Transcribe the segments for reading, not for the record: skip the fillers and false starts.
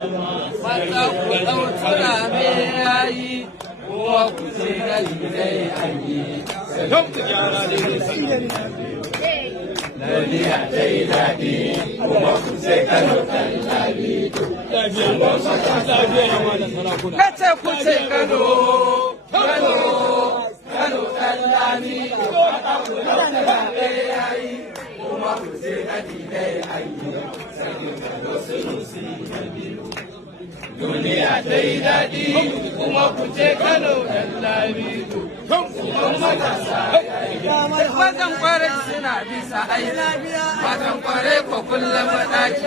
Mata ku ɗautura me yayi, kowa ku ce dalilai an yi. Lafiya ta yi daɗi, kuma ku ce Kano ɗan lami. Kace ku ce Kano, Kano, Kano ɗan lami. Mata ku ɗautura me yayi, kuma ku ce dalilai an yi. Sarkin Kano Sunusi na biyu. Duniya ta yi daɗi, kuma ku ce Kano ɗan lami. Matan kwarai suna bisa aiki, matan kwarai ko kullum maɗaki,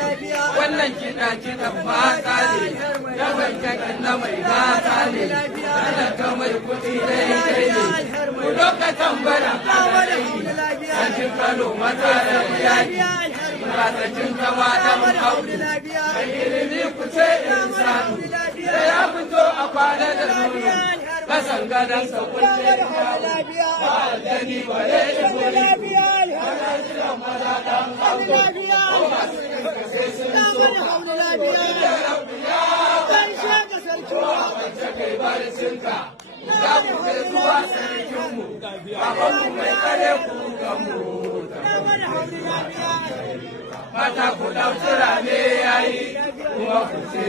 wannan kiɗa kiɗan mata ne, na bankin na mai gata ne, talaka mai kuɗi daidai ne, ku doka tambara sarkin Kano mata da iyali, rasashin kama ɗan aure, mai ilimi ku ce insani, da ya fito a kwana da nono. Kasan gadon sa kullum ba aljani ba ya yi guri ana jiran maza ɗan abu ko masu sai sun so kowa wacce kai barcinka za ku kai zuwa sarkinmu babanmu mai kare ku gamu mata ku ɗauki rame yayi kuma ku ce